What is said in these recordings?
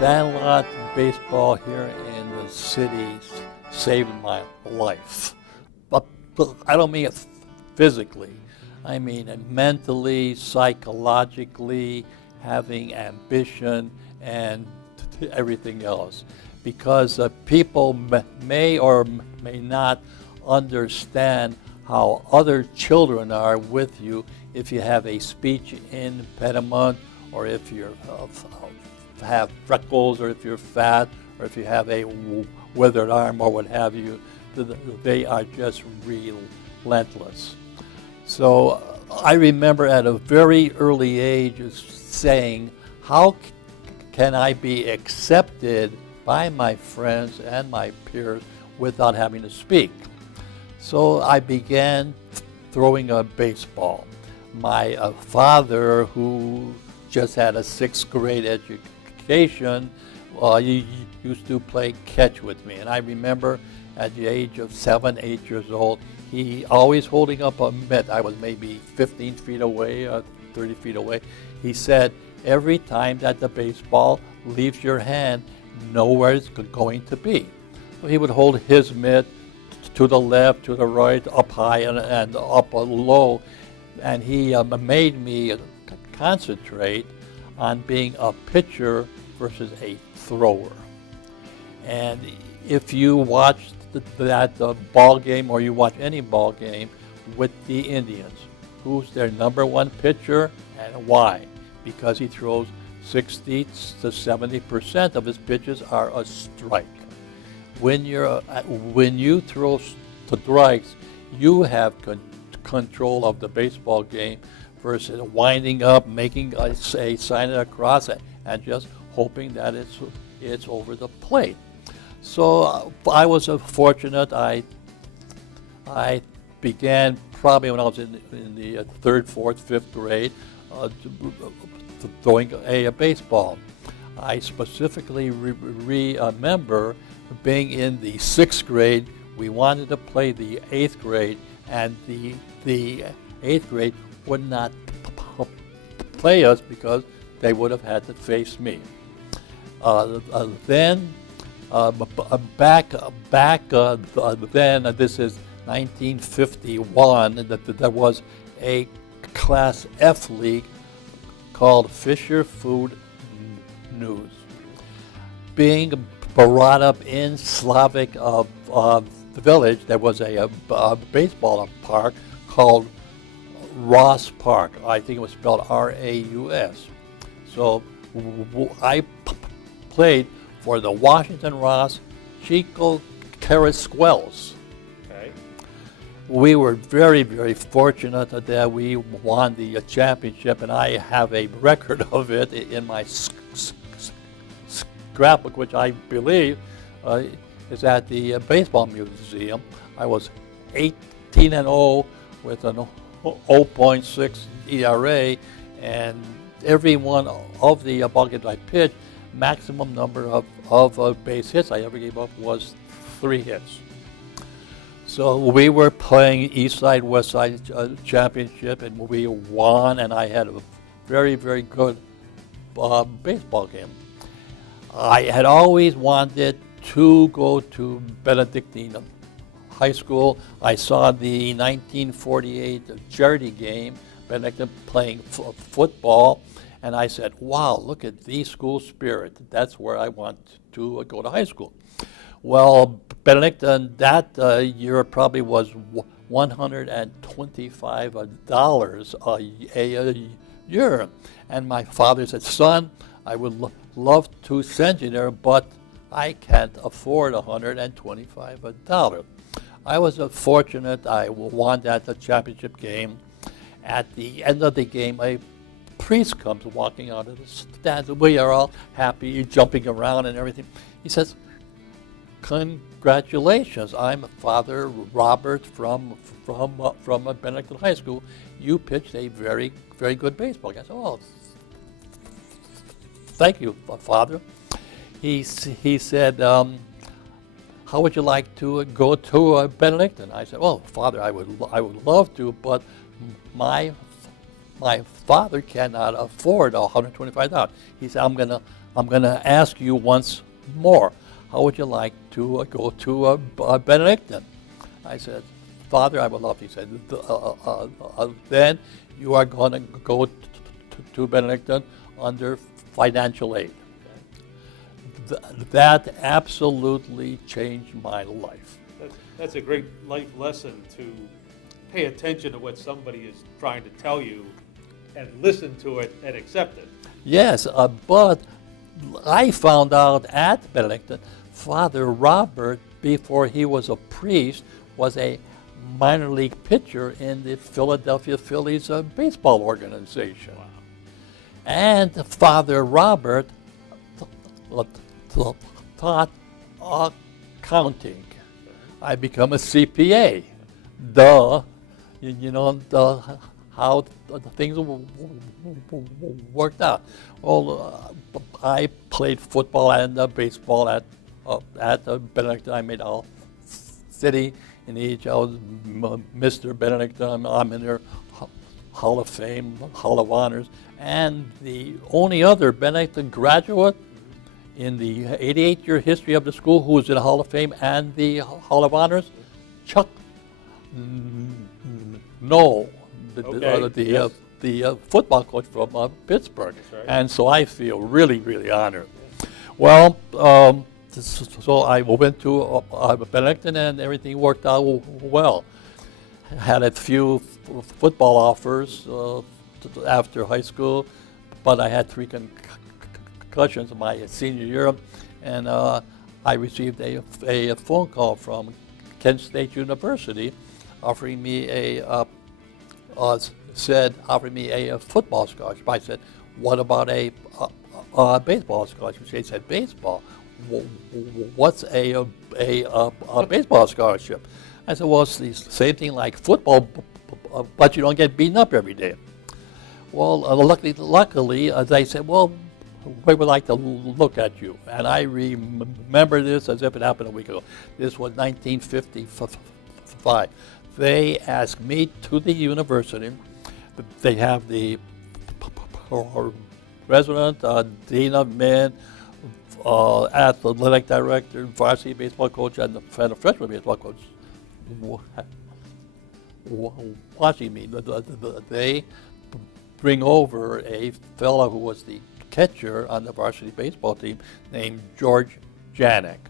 Sandlot baseball here in the city saved my life. But I don't mean it physically. I mean it mentally, psychologically, having ambition and everything else. Because people may or may not understand how other children are with you if you have a speech impediment, or if you have freckles, or if you're fat, or if you have a withered arm, or what have you. They are just relentless. So I remember at a very early age saying, how can I be accepted by my friends and my peers without having to speak? So I began throwing a baseball. My father, who just had a 6th grade education, he used to play catch with me. And I remember at the age of 7, 8 years old, he always holding up a mitt. I was maybe 15 feet away, 30 feet away. He said, every time that the baseball leaves your hand, know where it's going to be. So he would hold his mitt to the left, to the right, up high and up low. And he made me concentrate on being a pitcher versus a thrower. And if you watch that ball game, or you watch any ball game with the Indians, who's their number 1 pitcher and why? Because he throws 60 to 70% of his pitches are a strike. When you throw strikes, you have control of the baseball game versus winding up, making a sign across it, and just hoping that it's over the plate. So I was fortunate. I began probably when I was in the 3rd, 4th, 5th grade throwing a baseball. I specifically remember being in the 6th grade. We wanted to play the 8th grade, and the 8th grade would not play us because they would have had to face me. Then back then, this is 1951, there was a Class F league called Fisher Food News. Being brought up in Slavic village, there was a baseball park called Ross Park. I think it was spelled R-A-U-S. So I played for the Washington Ross Chico Carrasquels. Okay. We were very, very fortunate that we won the championship, and I have a record of it in my scrapbook, which I believe is at the Baseball Museum. I was 18-0 with an 0.6 ERA, and every one of the ball games I pitched, maximum number of base hits I ever gave up was 3 hits. So we were playing East Side, West Side championship, and we won, and I had a very, very good baseball game. I had always wanted to go to Benedictine High School. I saw the 1948 charity game, Benedictine playing football, and I said, wow, look at the school spirit. That's where I want to go to high school. Well, Benedictine that year probably was $125 a year. And my father said, son, I would love to send you there, but I can't afford $125. I was fortunate. I won that championship game. At the end of the game, a priest comes walking out of the stands. We are all happy, jumping around and everything. He says, congratulations, I'm Father Robert from Benedictine High School. You pitched a very, very good baseball game. I said, oh, thank you, Father. He said, how would you like to go to Benedictine? I said, well, Father, I would love to, but my father cannot afford $125. He said, I'm I'm going to ask you once more, how would you like to go to Benedictine? I said, Father, I would love to. He said, then you are going to go to Benedictine under financial aid. That absolutely changed my life. That's a great life lesson, to pay attention to what somebody is trying to tell you and listen to it and accept it. Yes, but I found out at Benedictine, Father Robert, before he was a priest, was a minor league pitcher in the Philadelphia Phillies baseball organization. Wow. And Father Robert taught accounting. I become a CPA. You know, how the things worked out. Well, I played football and baseball at Benedictine. I made all city in each. I was Mr. Benedictine. I'm in their Hall of Fame, Hall of Honors, and the only other Benedictine graduate in the 88-year history of the school who was in the Hall of Fame and the Hall of Honors, Chuck Noll, the football coach from Pittsburgh. Right. And so I feel really, really honored. Well, so I went to Benedictine and everything worked out well. Had a few football offers after high school, but I had 3 concussions my senior year, and I received a phone call from Kent State University offering me a football scholarship. I said, what about a baseball scholarship? They said, baseball? What's a baseball scholarship? I said, well, it's the same thing like football, but you don't get beaten up every day. Well, luckily, they said, well, we would like to look at you. And I remember this as if it happened a week ago. This was 1955. They asked me to the university. They have the president, dean of men, athletic director, varsity baseball coach, and the freshman baseball coach watching me. They bring over a fellow who was the catcher on the varsity baseball team named George Janik,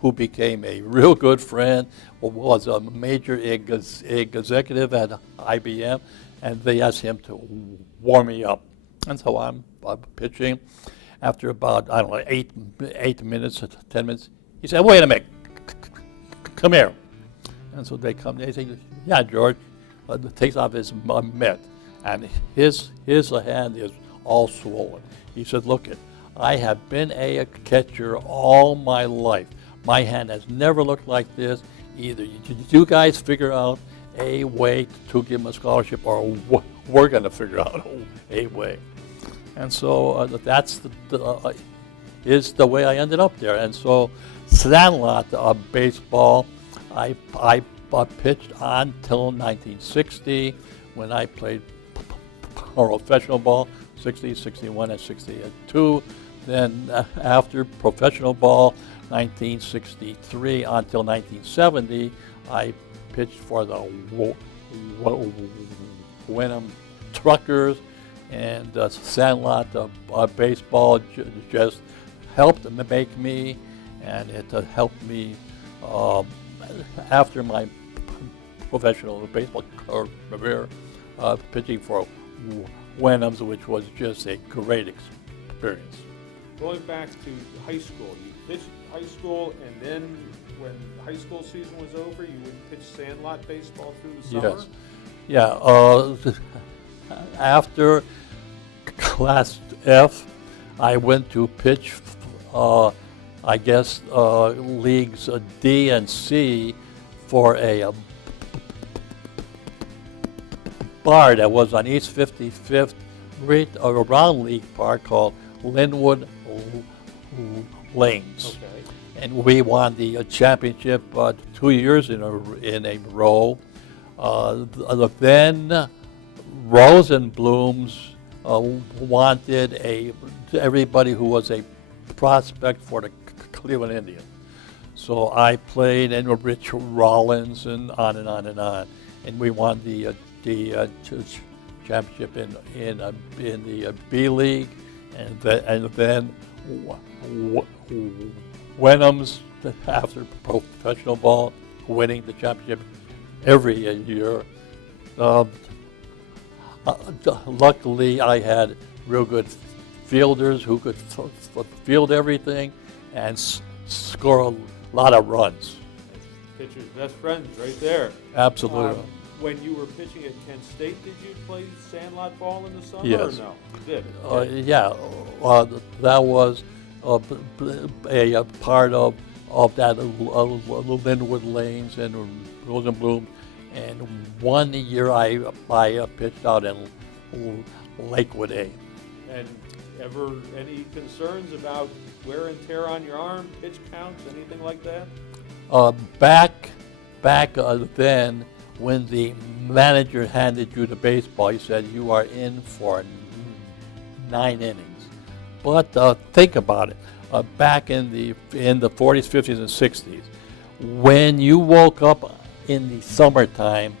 who became a real good friend, was a major executive at IBM, and they asked him to warm me up. And so I'm pitching. After about, I don't know, 8 minutes, 10 minutes, he said, wait a minute, come here. And so they come, they say, yeah, George, takes off his mitt, and his hand is all swollen. He said, look, I have been a catcher all my life. My hand has never looked like this. Either you guys figure out a way to give him a scholarship, or we're going to figure out a way. And so that's is the way I ended up there. And so Sandlot baseball, I pitched until 1960 when I played professional ball, 60, 61, and 62. Then after professional ball, 1963 until 1970, I pitched for the Wenham Truckers, and Sandlot baseball just helped make me, and it helped me after my professional baseball career, pitching for Wenham's, which was just a great experience. Going back to high school, you pitched high school, and then when high school season was over, you would pitch Sandlot baseball through the summer? Yes. Yeah. After Class F, I went to pitch, leagues D and C for a bar that was on East 55th Street, around League Park, called Linwood Lanes. Okay. And we won the championship 2 years in a row. Then Rosenblum's wanted everybody who was a prospect for the Cleveland Indians. So I played in with Rich Rollins and on and on and on, and we won the championship in the B League, and then Wenham's after professional ball, winning the championship every year. Luckily, I had real good fielders who could field everything and score a lot of runs. Pitcher's best friends right there. Absolutely. When you were pitching at Kent State, did you play sandlot ball in the summer Yes. or no? You did? Yeah, that was a part of that Linwood Lanes and Rosenblum. And 1 year I pitched out in Lakewood A. And ever any concerns about wear and tear on your arm, pitch counts, anything like that? Back then, when the manager handed you the baseball, he said you are in for 9 innings. But think about it. Back in the 40s, 50s, and 60s, when you woke up in the summertime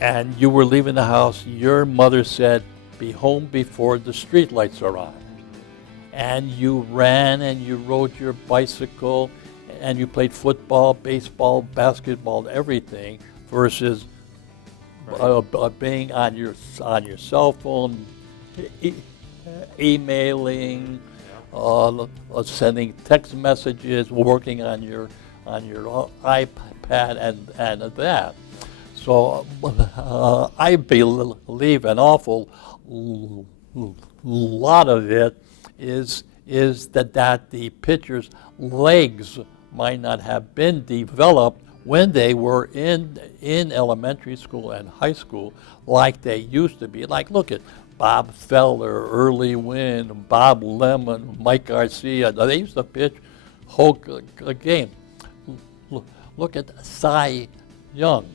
and you were leaving the house, your mother said, "Be home before the street lights are on." And you ran and you rode your bicycle and you played football, baseball, basketball, everything, versus being on your cell phone, emailing, sending text messages, working on your iPad and that. So I believe an awful lot of it is that the pitcher's legs might not have been developed when they were in elementary school and high school like they used to be. Like, look at Bob Feller, Early Wynn, Bob Lemon, Mike Garcia. They used to pitch whole game. Look at Cy Young.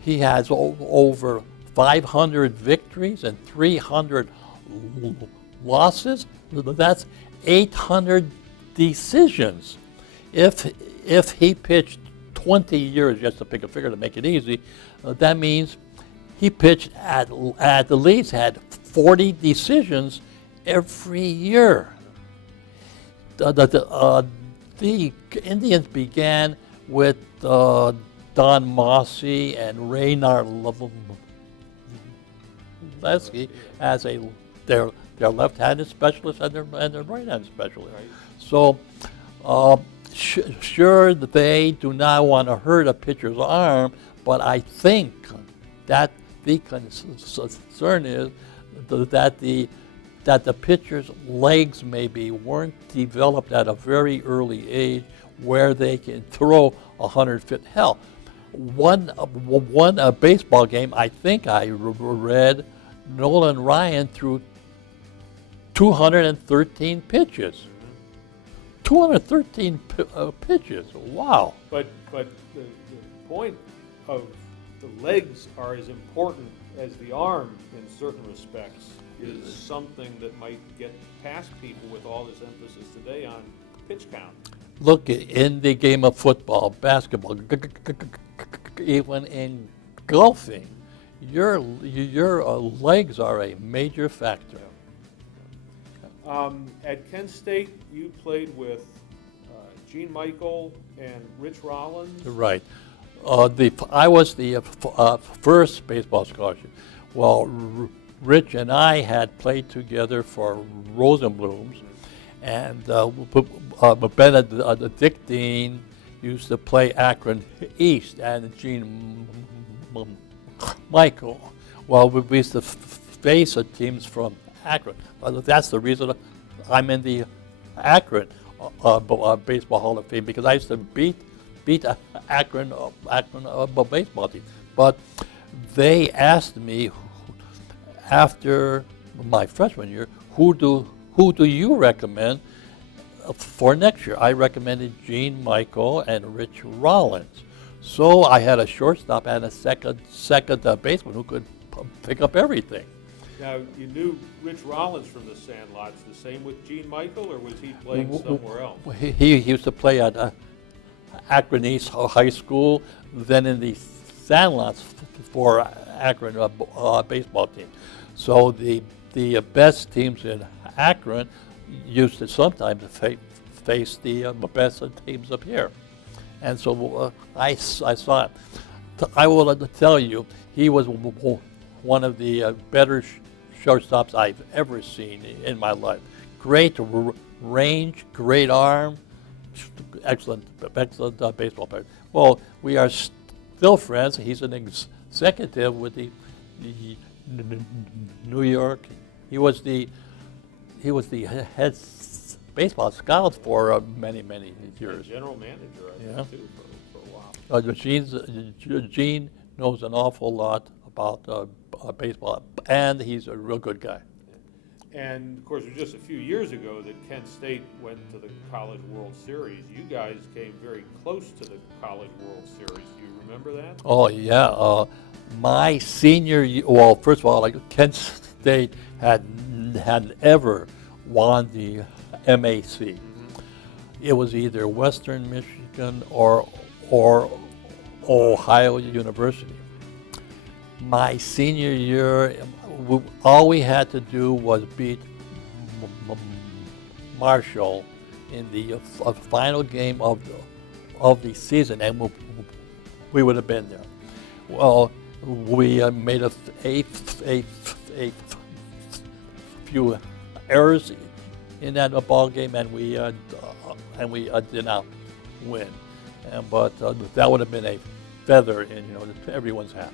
He has over 500 victories and 300 losses. That's 800 decisions. If he pitched 20 years, just to pick a figure to make it easy, that means he pitched at the least had 40 decisions every year. The Indians began with Don Mossy and Raynard Lewandowski as their left-handed specialist and their right-handed specialist. Right. So sure, they do not want to hurt a pitcher's arm, but I think that the concern is that the pitcher's legs maybe weren't developed at a very early age where they can throw 150. Hell, one baseball game, I think I read Nolan Ryan threw 213 pitches. 213 pitches. Wow. But the point of the legs are as important as the arm in certain respects is something that might get past people with all this emphasis today on pitch count. Look, in the game of football, basketball, even in golfing, your legs are a major factor. At Kent State, you played with Gene Michael and Rich Rollins. Right. I was the first baseball scholarship. Well, Rich and I had played together for Rosenblums, and Benedictine used to play Akron East, and Gene Michael. Well, we used to face teams from Akron. That's the reason I'm in the Akron Baseball Hall of Fame, because I used to beat Akron baseball team. But they asked me after my freshman year, who do you recommend for next year? I recommended Gene Michael and Rich Rollins. So I had a shortstop and a second baseman who could pick up everything. Now, you knew Rich Rollins from the Sandlots. The same with Gene Michael, or was he playing somewhere else? He used to play at Akron East High School, then in the Sandlots for Akron baseball team. So the best teams in Akron used to sometimes face the best teams up here. And so I saw it. I will tell you, he was one of the better shortstops I've ever seen in my life. Great range, great arm, excellent baseball player. Well, we are still friends. He's an executive with the New York. He was the head baseball scout for many years. General manager, I think, too, for a while. Gene knows an awful lot about baseball, and he's a real good guy. And of course, it was just a few years ago that Kent State went to the College World Series. You guys came very close to the College World Series. Do you remember that? Oh yeah, my senior year. Well, first of all, like Kent State hadn't ever won the MAC. Mm-hmm. It was either Western Michigan or Ohio University. My senior year, all we had to do was beat Marshall in the final game of the season, and we would have been there. Well, we made a few errors in that ball game, and we did not win. But that would have been a feather in everyone's hat.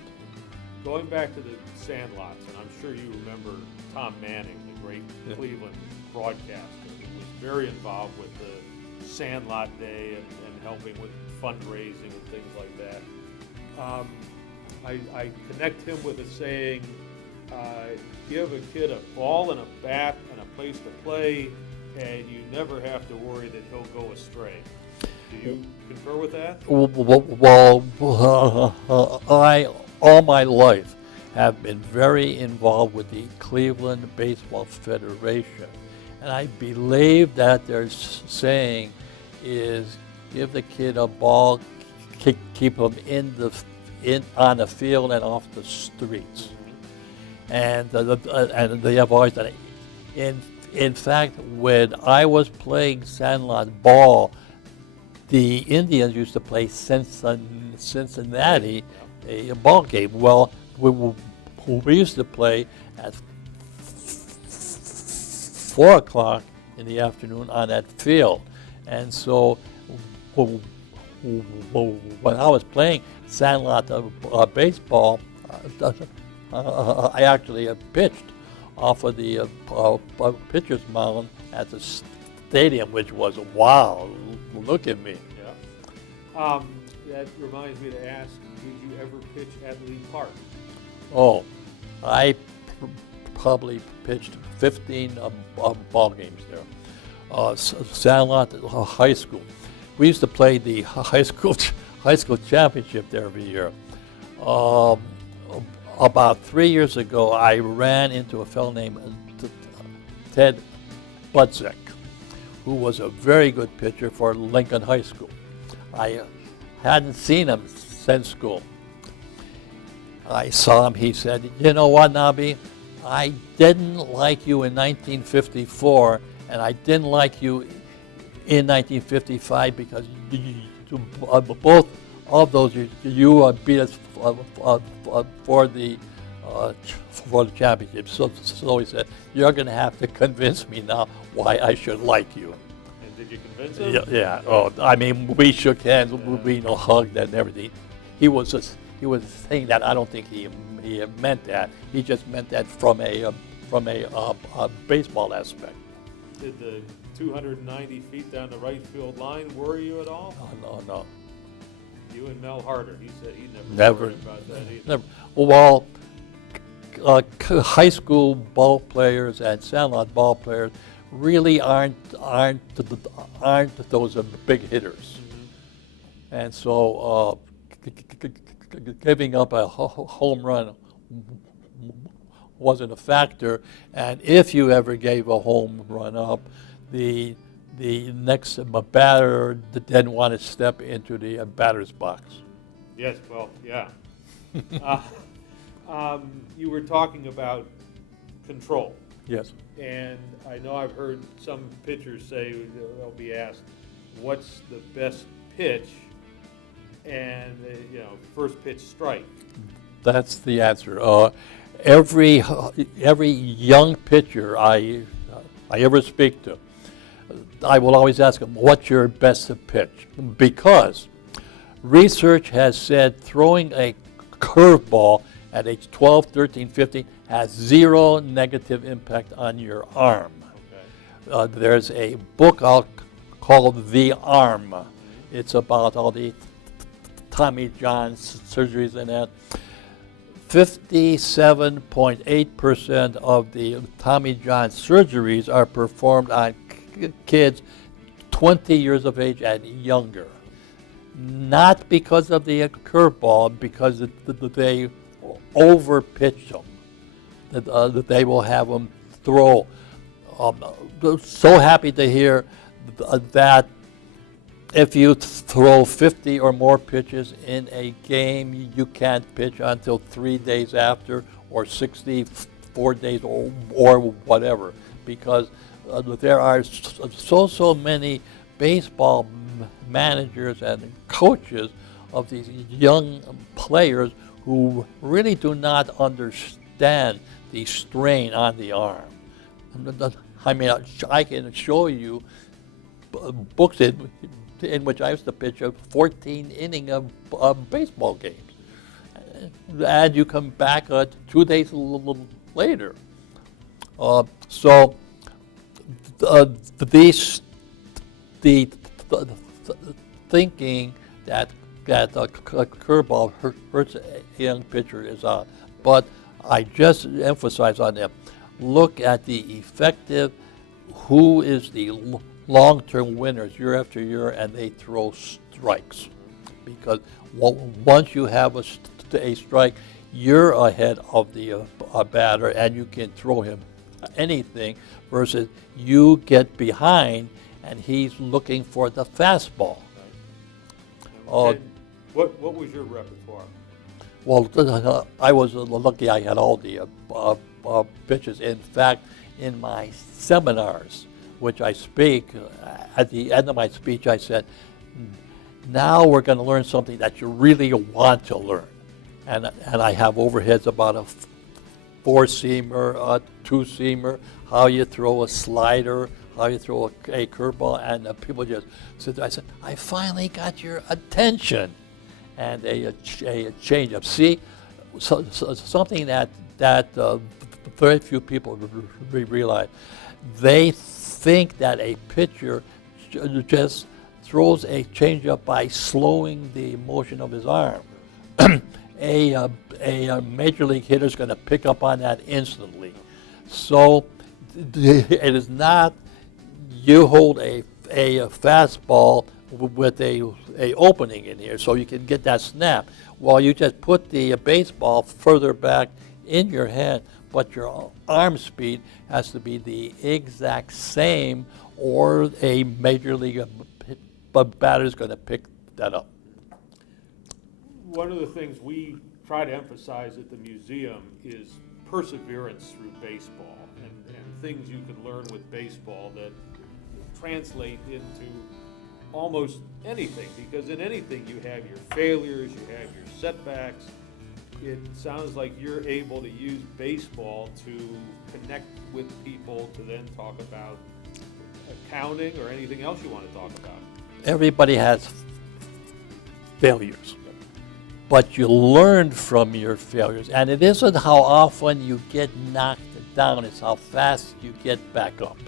Going back to the Sandlots, and I'm sure you remember Tom Manning, the great Cleveland broadcaster, who was very involved with the Sandlot Day and helping with fundraising and things like that. I connect him with a saying, give a kid a ball and a bat and a place to play, and you never have to worry that he'll go astray. Do you concur with that? Well, I all my life have been very involved with the Cleveland Baseball Federation, and I believe that their saying is give the kid a ball, keep him on the field and off the streets. And they have always done it. In fact, when I was playing Sandlot ball, the Indians used to play Cincinnati a ball game. Well, we used to play at 4 o'clock in the afternoon on that field. And so when I was playing Sandlot baseball, I actually pitched off of the pitcher's mound at the stadium, which was, wow, look at me. Yeah. That reminds me to ask, did you ever pitch at Lee Park? Oh, I probably pitched 15 ball games there. Sandlot High School. We used to play the high school championship there every year. About 3 years ago, I ran into a fellow named Ted Budzek, who was a very good pitcher for Lincoln High School. I hadn't seen him since school. I saw him, he said, you know what, Nobby, I didn't like you in 1954, and I didn't like you in 1955 because both of those you beat us for the championship. So he said, you're going to have to convince me now why I should like you. And did you convince him? Yeah. Oh, I mean, we shook hands, we hugged and everything. He was saying that. I don't think he meant that. He just meant that from a baseball aspect. Did the 290 feet down the right field line worry you at all? Oh, no. You and Mel Harder, he said he never worried about that either. Never. Well, high school ball players and Sandlot ball players really aren't those big hitters, and so giving up a home run wasn't a factor. And if you ever gave a home run up, the next batter didn't want to step into the batter's box. Yes, well, yeah. You were talking about control. Yes. And I know I've heard some pitchers say, they'll be asked, what's the best pitch? And, first pitch strike. That's the answer. Every young pitcher I ever speak to, I will always ask them, what's your best pitch? Because research has said throwing a curveball at age 12, 13, 15 has zero negative impact on your arm. Okay. There's a book out called The Arm. It's about all the Tommy John surgeries and that. 57.8% of the Tommy John surgeries are performed on kids 20 years of age and younger. Not because of the curveball, because they over-pitch them, that they will have them throw. So happy to hear that if you throw 50 or more pitches in a game, you can't pitch until 3 days after or 64 days or whatever, because there are so many baseball managers and coaches of these young players who really do not understand the strain on the arm. I mean, I can show you books in which I used to pitch a 14-inning of baseball games. And you come back 2 days later. So the thinking that a curveball hurts a young pitcher is on. But I just emphasize on them. Look at the effective, who is the long-term winners year after year, and they throw strikes. Because once you have a strike, you're ahead of the batter, and you can throw him anything, versus you get behind, and he's looking for the fastball. What was your repertoire? Well, I was lucky I had all the pitches. In fact, in my seminars, which I speak, at the end of my speech I said, now we're going to learn something that you really want to learn. And I have overheads about a four-seamer, a two-seamer, how you throw a slider, how you throw a curveball, and people just sit there. I said, I finally got your attention. And a change-up. See, something that very few people realize. They think that a pitcher just throws a change-up by slowing the motion of his arm. A major league hitter is going to pick up on that instantly. So it is not you hold a fastball with a opening in here so you can get that snap. Well, you just put the baseball further back in your hand, but your arm speed has to be the exact same, or a major league batter is going to pick that up. One of the things we try to emphasize at the museum is perseverance through baseball, and things you can learn with baseball that translate into almost anything, because in anything you have your failures, you have your setbacks. It sounds like you're able to use baseball to connect with people to then talk about accounting or anything else you want to talk about. Everybody has failures, but you learn from your failures, and it isn't how often you get knocked down, it's how fast you get back up.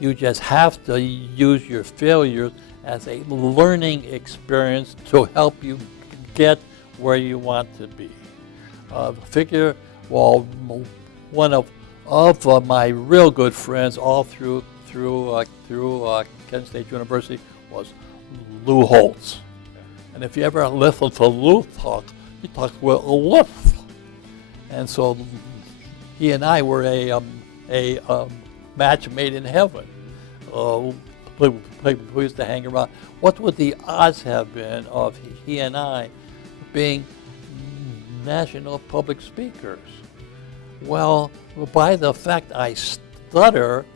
You just have to use your failures as a learning experience to help you get where you want to be. One of my real good friends all through Kent State University was Lou Holtz. And if you ever listen to Lou talk, he talks with a lift. And so he and I were a match made in heaven. We used to hang around. What would the odds have been of he and I being national public speakers? Well, by the fact I stutter,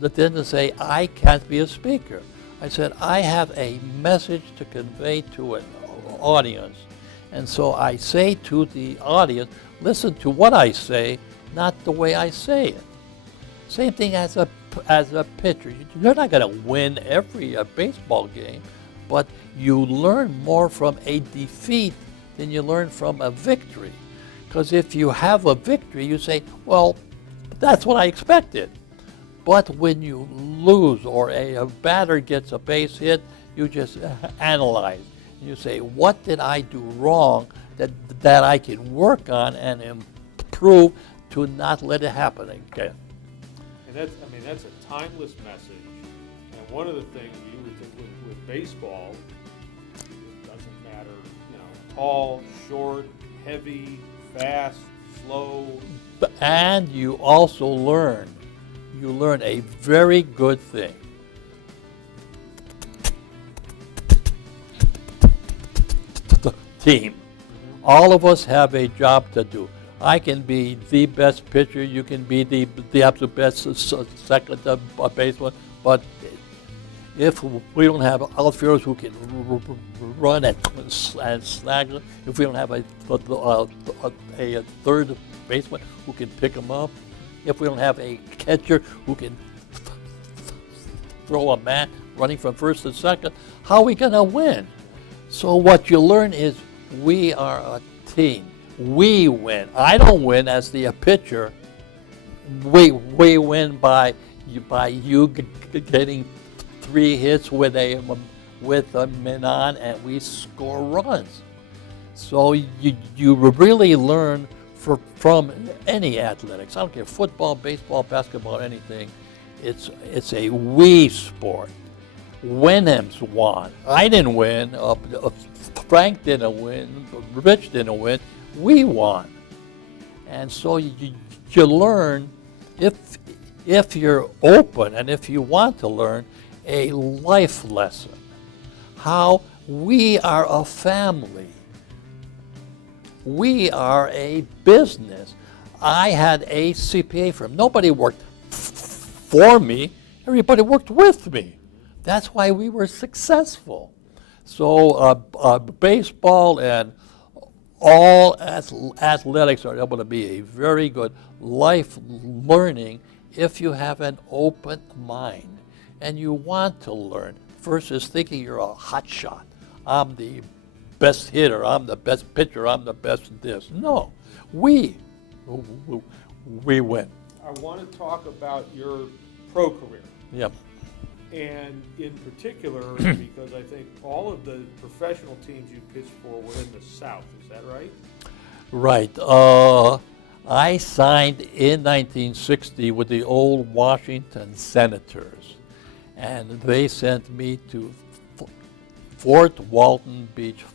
that didn't say I can't be a speaker. I said I have a message to convey to an audience, and so I say to the audience, listen to what I say, not the way I say it. Same thing as a pitcher. You're not going to win every baseball game, but you learn more from a defeat than you learn from a victory. Because if you have a victory, you say, well, that's what I expected. But when you lose or a batter gets a base hit, you just analyze. You say, what did I do wrong that I can work on and improve to not let it happen again? And that's a timeless message. And one of the things with baseball, it doesn't matter, tall, short, heavy, fast, slow. And you also learn a very good thing. Team. All of us have a job to do. I can be the best pitcher, you can be the absolute best second baseman, but if we don't have outfielders who can run and snag them, if we don't have a third baseman who can pick them up, if we don't have a catcher who can throw a man running from first to second, how are we going to win? So what you learn is we are a team. We win. I don't win as the pitcher. We win by you getting 3 hits with a man on, and we score runs. So you really learn from any athletics. I don't care, football, baseball, basketball, anything. It's a we sport. Winham's won. I didn't win. Frank didn't win. Rich didn't win. We won. And so you learn, if you're open and if you want to learn, a life lesson. How we are a family. We are a business. I had a CPA firm. Nobody worked for me. Everybody worked with me. That's why we were successful. So baseball and all athletics are able to be a very good life learning if you have an open mind and you want to learn versus thinking you're a hot shot. I'm the best hitter, I'm the best pitcher, I'm the best this. No, we win. I want to talk about your pro career. Yep. And in particular, because I think all of the professional teams you pitched for were in the South, is that right? Right. I signed in 1960 with the old Washington Senators, and they sent me to Fort Walton Beach,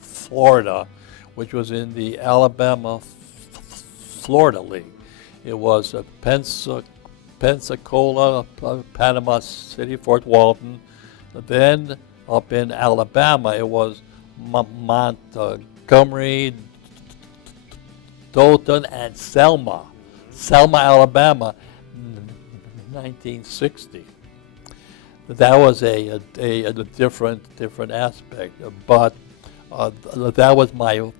Florida, which was in the Alabama-Florida League. It was a Pensacola, Panama City, Fort Walton. Then up in Alabama, it was Montgomery, Dothan, and Selma, Alabama, 1960. That was a different aspect, but that was my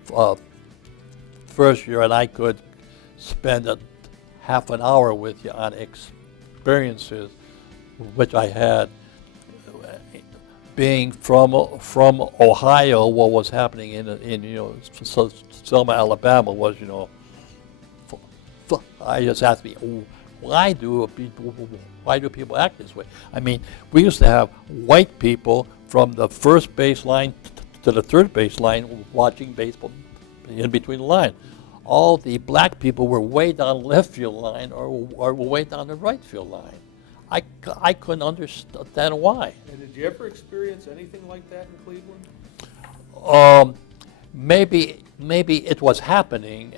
first year, and I could spend half an hour with you on experiences which I had being from Ohio. What was happening in Selma, Alabama was, I just asked me, why do people act this way? I mean, we used to have white people from the first baseline to the third baseline watching baseball in between the line. All the black people were way down left field line or way down the right field line. I couldn't understand why. And did you ever experience anything like that in Cleveland? Maybe it was happening,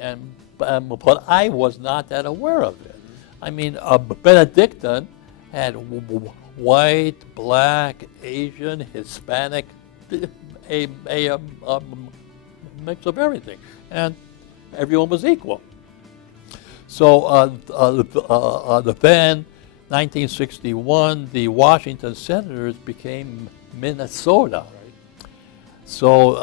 but I was not that aware of it. I mean, Benedictine had white, black, Asian, Hispanic, a mix of everything, and everyone was equal. So then, 1961, the Washington Senators became Minnesota. So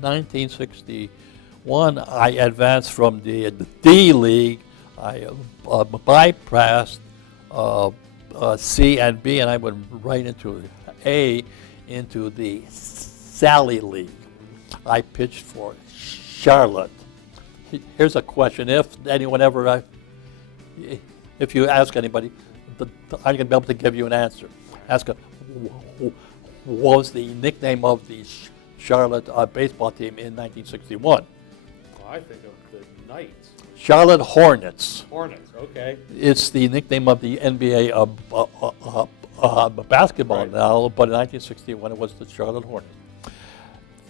1961, I advanced from the D League. I bypassed C and B, and I went right into A, into the Sally League. I pitched for Charlotte. Here's a question: if anyone ever, if you ask anybody, I'm going to be able to give you an answer. Ask them, what was the nickname of the Charlotte baseball team in 1961? Well, I think of the Knights. Charlotte Hornets. Hornets, okay. It's the nickname of the NBA basketball Right. now, but in 1961 it was the Charlotte Hornets.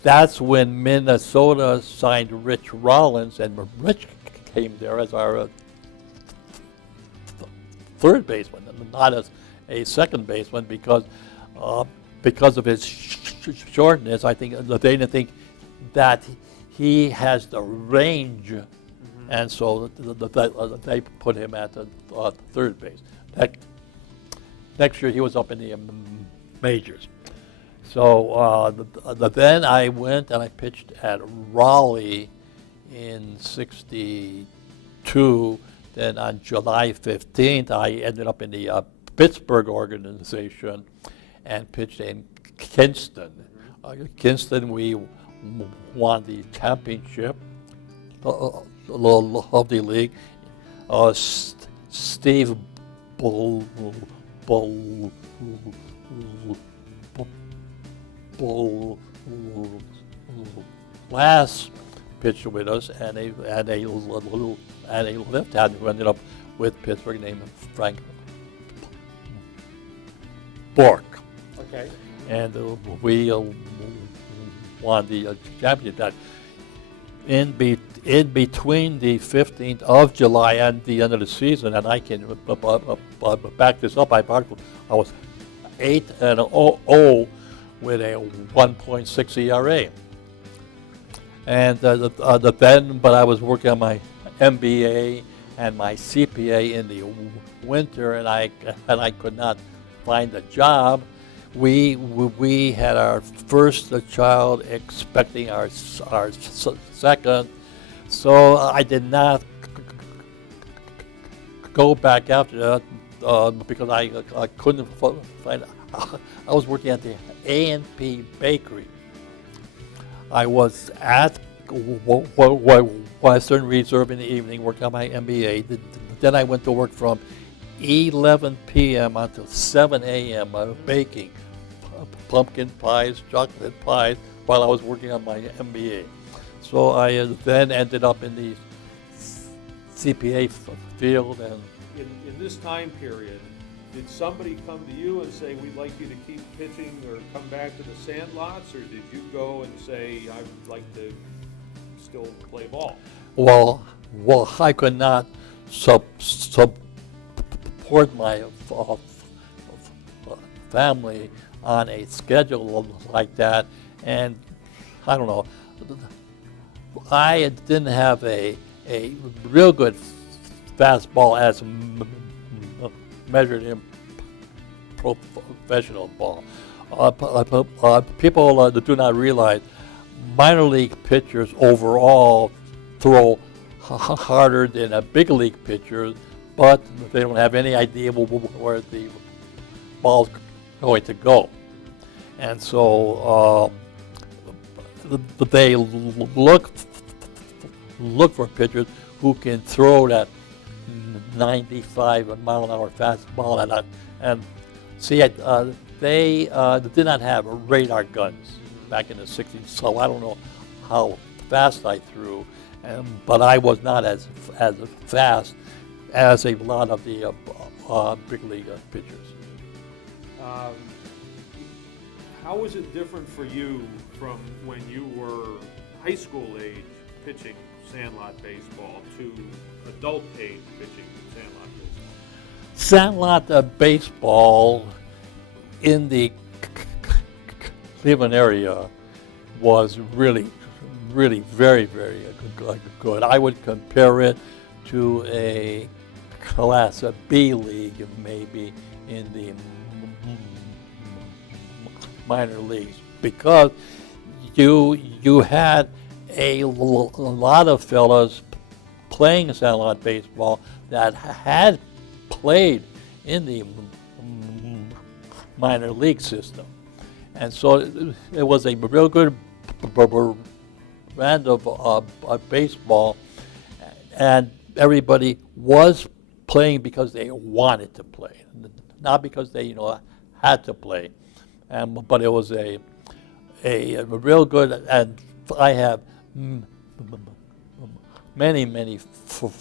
That's when Minnesota signed Rich Rollins, and Rich came there as our third baseman, not as a second baseman, because of his shortness. I think they didn't think that he has the range, and so they put him at the third base. Next year he was up in the majors. So then I went and I pitched at Raleigh in '62. Then on July 15th, I ended up in the Pittsburgh organization and pitched in Kinston. Kinston, we won the championship of the league. Steve last pitched with us, and a left-hander who ended up with Pittsburgh named Frank Bork. Okay. And we won the championship. That in between the 15th of July and the end of the season, and I can back this up. I was 8-0 with a 1.6 ERA. And but I was working on my MBA and my CPA in the winter, and I could not find a job. We had our first child, expecting our second, so I did not go back after that because I couldn't find. I was working at the A&P Bakery. I was at Western Reserve in the evening, working on my MBA. Then I went to work from 11 p.m. until 7 a.m. Baking pumpkin pies, chocolate pies, while I was working on my MBA. So I then ended up in the CPA field. And in this time period, did somebody come to you and say, we'd like you to keep pitching or come back to the Sandlots, or did you go and say, I'd like to still play ball? Well, I could not support my family on a schedule like that, and I don't know, I didn't have a real good fastball as measured in professional ball. People do not realize minor league pitchers overall throw harder than a big league pitcher, but they don't have any idea where the ball's going to go. And so they look for pitchers who can throw that 95 mile an hour fastball, and see it. They did not have radar guns back in the 60s, so I don't know how fast I threw, but I was not as fast as a lot of the big league pitchers. How was it different for you from when you were high school age pitching sandlot baseball to adult age pitching in sandlot baseball? Sandlot baseball in the Cleveland area was really very, very good. I would compare it to a Class B league, maybe in the minor leagues, because you had a lot of fellas playing sandlot baseball that had played in the minor league system, and so it was a real good brand of baseball, and everybody was playing because they wanted to play, not because they had to play, but it was a real good. And I have many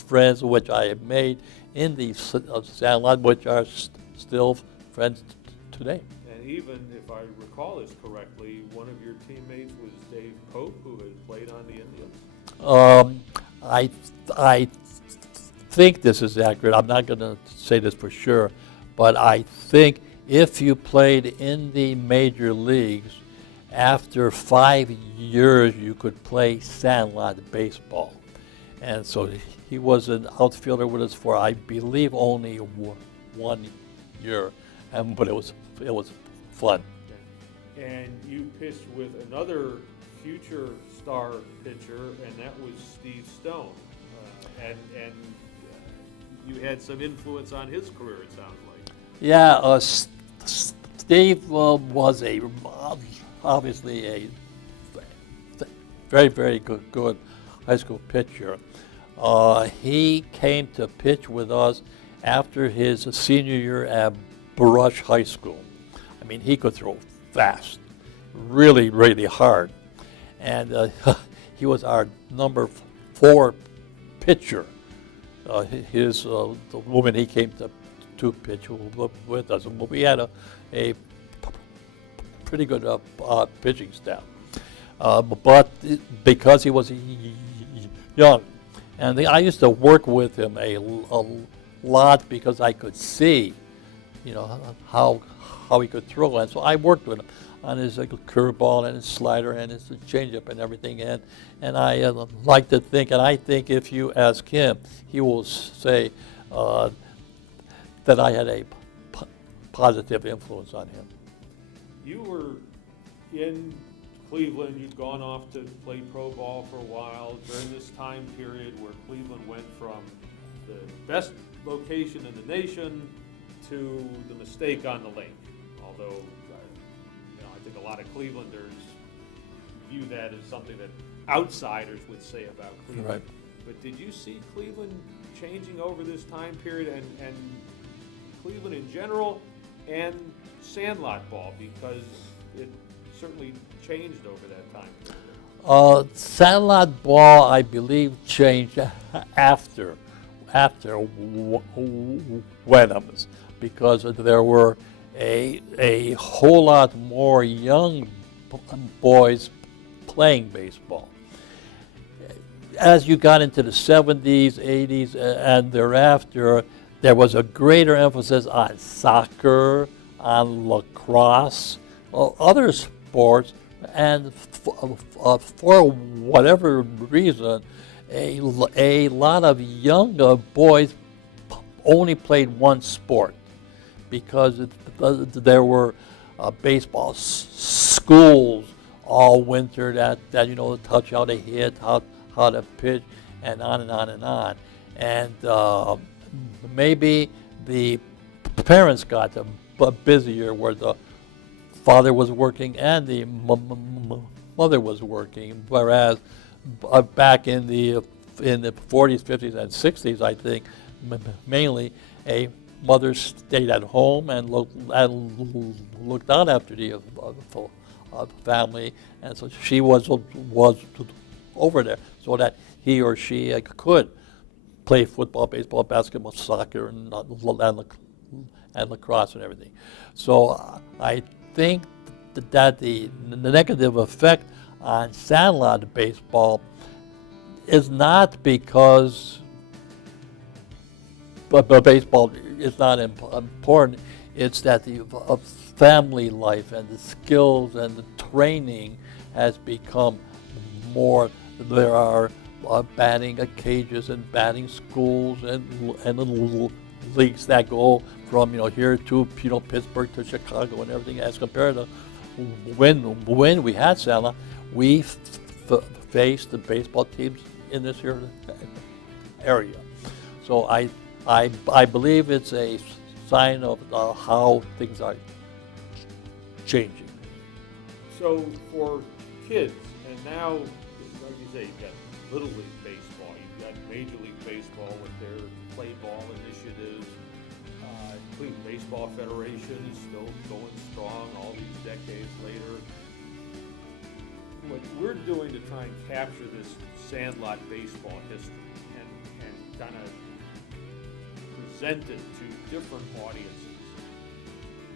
friends which I have made in the sandlot, which are still friends today. And even if I recall this correctly, one of your teammates was Dave Pope, who had played on the Indians. I think this is accurate. I'm not going to say this for sure, but I think if you played in the major leagues, after 5 years you could play sandlot baseball. And so he was an outfielder with us for, I believe, only 1 year, but it was fun. And you pitched with another future star pitcher, and that was Steve Stone. And you had some influence on his career, it sounds like. Yeah, Steve was obviously a very good high school pitcher. He came to pitch with us after his senior year at Brush High School. I mean, he could throw fast, really hard, and he was our number 4 pitcher. The woman he came to pitch with us, and we had a pretty good pitching staff. But because he was young, and I used to work with him a lot because I could see, how he could throw, and so I worked with him on his curveball and his slider and his changeup and everything. And I like to think, and I think if you ask him, he will say that I had a positive influence on him. You were in Cleveland, you'd gone off to play pro ball for a while during this time period where Cleveland went from the best location in the nation to the mistake on the lake. Although, I think a lot of Clevelanders view that as something that outsiders would say about Cleveland. Right. But did you see Cleveland changing over this time period, and Cleveland in general, and sandlot ball, because it certainly changed over that time period? Sandlot ball, I believe, changed after Wenham's, because there were a whole lot more young boys playing baseball. As you got into the 70s, 80s, and thereafter, there was a greater emphasis on soccer, on lacrosse, other sports, and for whatever reason, a lot of younger boys only played one sport, because there were baseball schools all winter that touch how to hit, how to pitch, and on and on and on. And maybe the parents got busier where the father was working and the mother was working, whereas back in the 40s, 50s, and 60s, I think mainly a mother stayed at home and looked out after the family, and so she was over there so that he or she could play football, baseball, basketball, soccer, and lacrosse and everything. So I think that the negative effect on sandlot baseball is not because baseball is not important. It's that the family life and the skills and the training has become more. There are batting cages and batting schools and leagues that go from here to Pittsburgh to Chicago and everything, as compared to when we had Santa, we faced the baseball teams in this here area. So I believe it's a sign of how things are changing. So for kids, and now, like you say, you've got Little League Baseball, you've got Major League Baseball with their play ball initiatives, Cleveland Baseball Federation is still going strong all these decades later. What we're doing to try and capture this Sandlot baseball history and kind of present it to different audiences,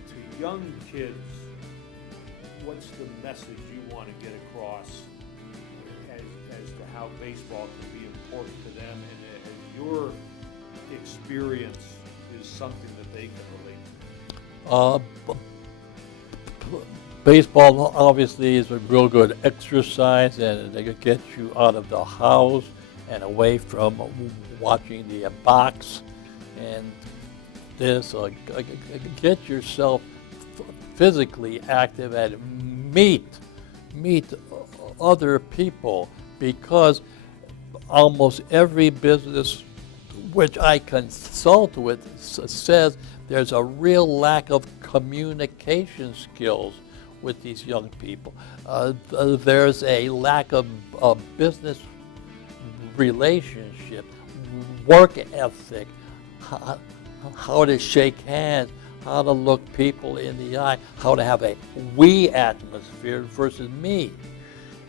to young kids, what's the message you want to get across as to how baseball can be important to them, and your experience is something that they can relate to? Baseball obviously is a real good exercise, and they could get you out of the house and away from watching the box and this. Get yourself physically active and meet other people, because almost every business which I consult with says there's a real lack of communication skills with these young people. There's a lack of business relationship, work ethic, how to shake hands, how to look people in the eye, how to have a we atmosphere versus me.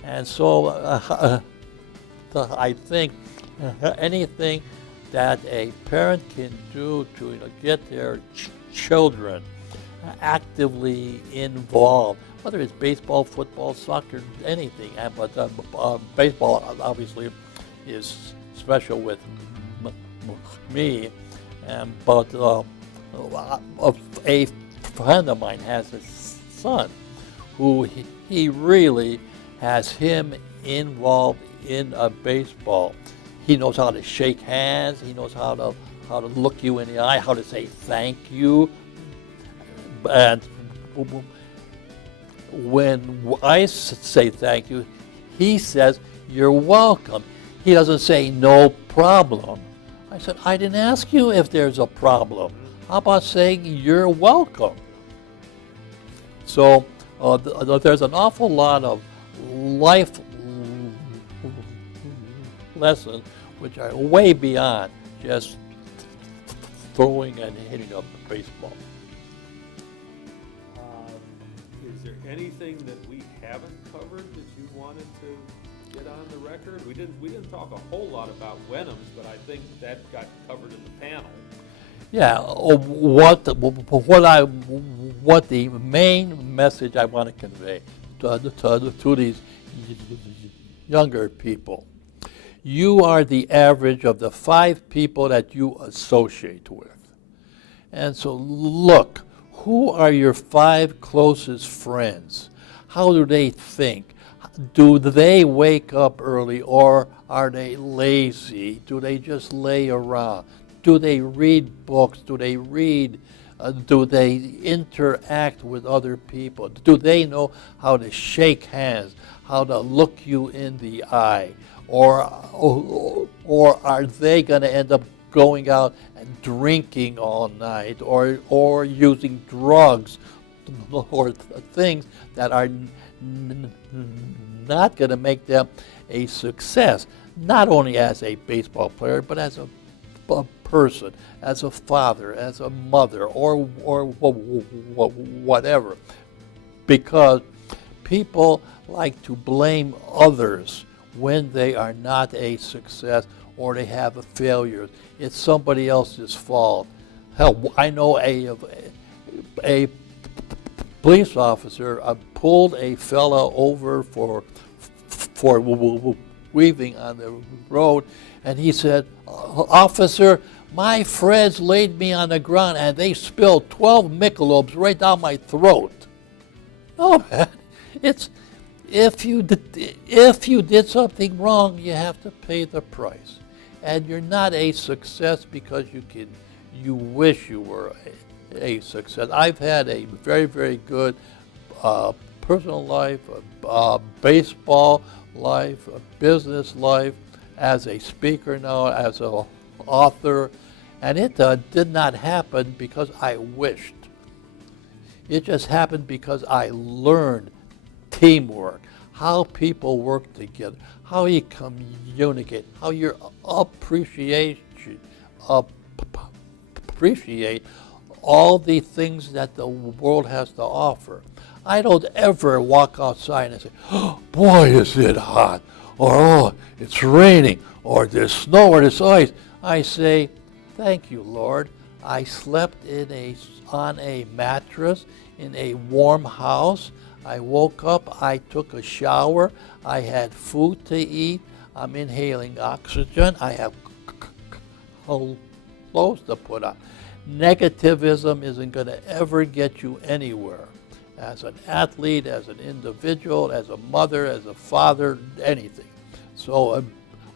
And so I think anything that a parent can do to get their children actively involved, whether it's baseball, football, soccer, anything, but baseball obviously is special with me, but a friend of mine has a son who he really has him involved in baseball. He knows how to shake hands. He knows how to look you in the eye, how to say thank you. And when I say thank you, he says you're welcome. He doesn't say no problem. I said, I didn't ask you if there's a problem. How about saying you're welcome? So there's an awful lot of life lessons which are way beyond just throwing and hitting a baseball. Is there anything that we haven't covered that you wanted to get on the record? We didn't talk a whole lot about Wenham's, but I think that got covered in the panel. Yeah, what the main message I want to convey to these younger people. You are the average of the 5 people that you associate with. And so look, who are your 5 closest friends? How do they think? Do they wake up early, or are they lazy? Do they just lay around? Do they read books? Do they read? Do they interact with other people? Do they know how to shake hands, how to look you in the eye? Or are they going to end up going out and drinking all night, or using drugs, or things that are not going to make them a success, not only as a baseball player, but as a person, as a father, as a mother, or whatever? Because people like to blame others when they are not a success or they have a failure. It's somebody else's fault. Hell, I know a police officer pulled a fella over for weaving on the road, and he said, "Officer, my friends laid me on the ground and they spilled 12 Michelobes right down my throat." No, man, it's if you did something wrong, you have to pay the price, and you're not a success because you wish you were a success. I've had a very, very good personal life, baseball life, a business life, as a speaker now, as an author, and it did not happen because I wished. It just happened because I learned teamwork, how people work together, how you communicate, how you appreciate all the things that the world has to offer. I don't ever walk outside and say, "Oh, boy, is it hot," or "Oh, it's raining," or "There's snow," or "There's ice." I say, "Thank you, Lord. I slept on a mattress in a warm house. I woke up, I took a shower, I had food to eat, I'm inhaling oxygen, I have clothes to put on." Negativism isn't going to ever get you anywhere. As an athlete, as an individual, as a mother, as a father, anything. So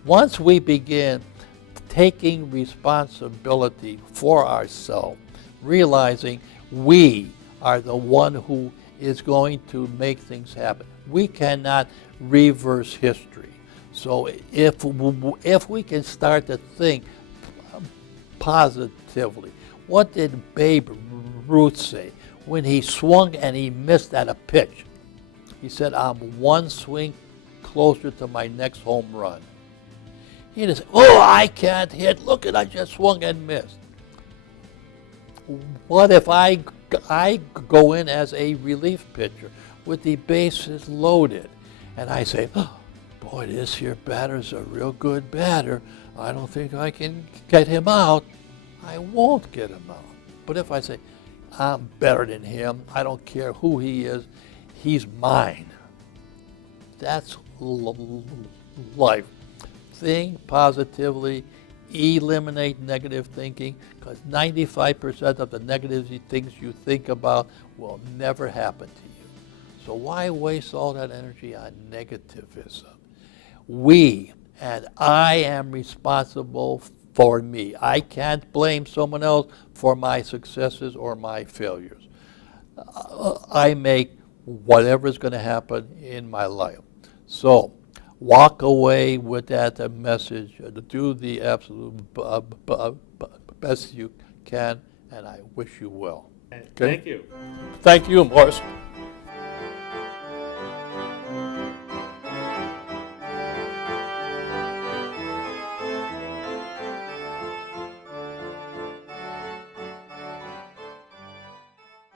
once we begin taking responsibility for ourselves, realizing we are the one who is going to make things happen. We cannot reverse history. So if we can start to think positively, what did Babe Ruth say when he swung and he missed at a pitch? He said, "I'm one swing closer to my next home run." He didn't say, "Oh, I can't hit. Look at, I just swung and missed." What if I go in as a relief pitcher with the bases loaded, and I say, "Oh, boy, this here batter's a real good batter. I don't think I can get him out." I won't get him out. But if I say, "I'm better than him, I don't care who he is, he's mine," that's life. Think positively, eliminate negative thinking, because 95% of the negative things you think about will never happen to you. So why waste all that energy on negativism? And I am responsible for me. I can't blame someone else for my successes or my failures. I make whatever is going to happen in my life. So walk away with that message. Do the absolute best you can, and I wish you well. Thank you. Thank you, Morris.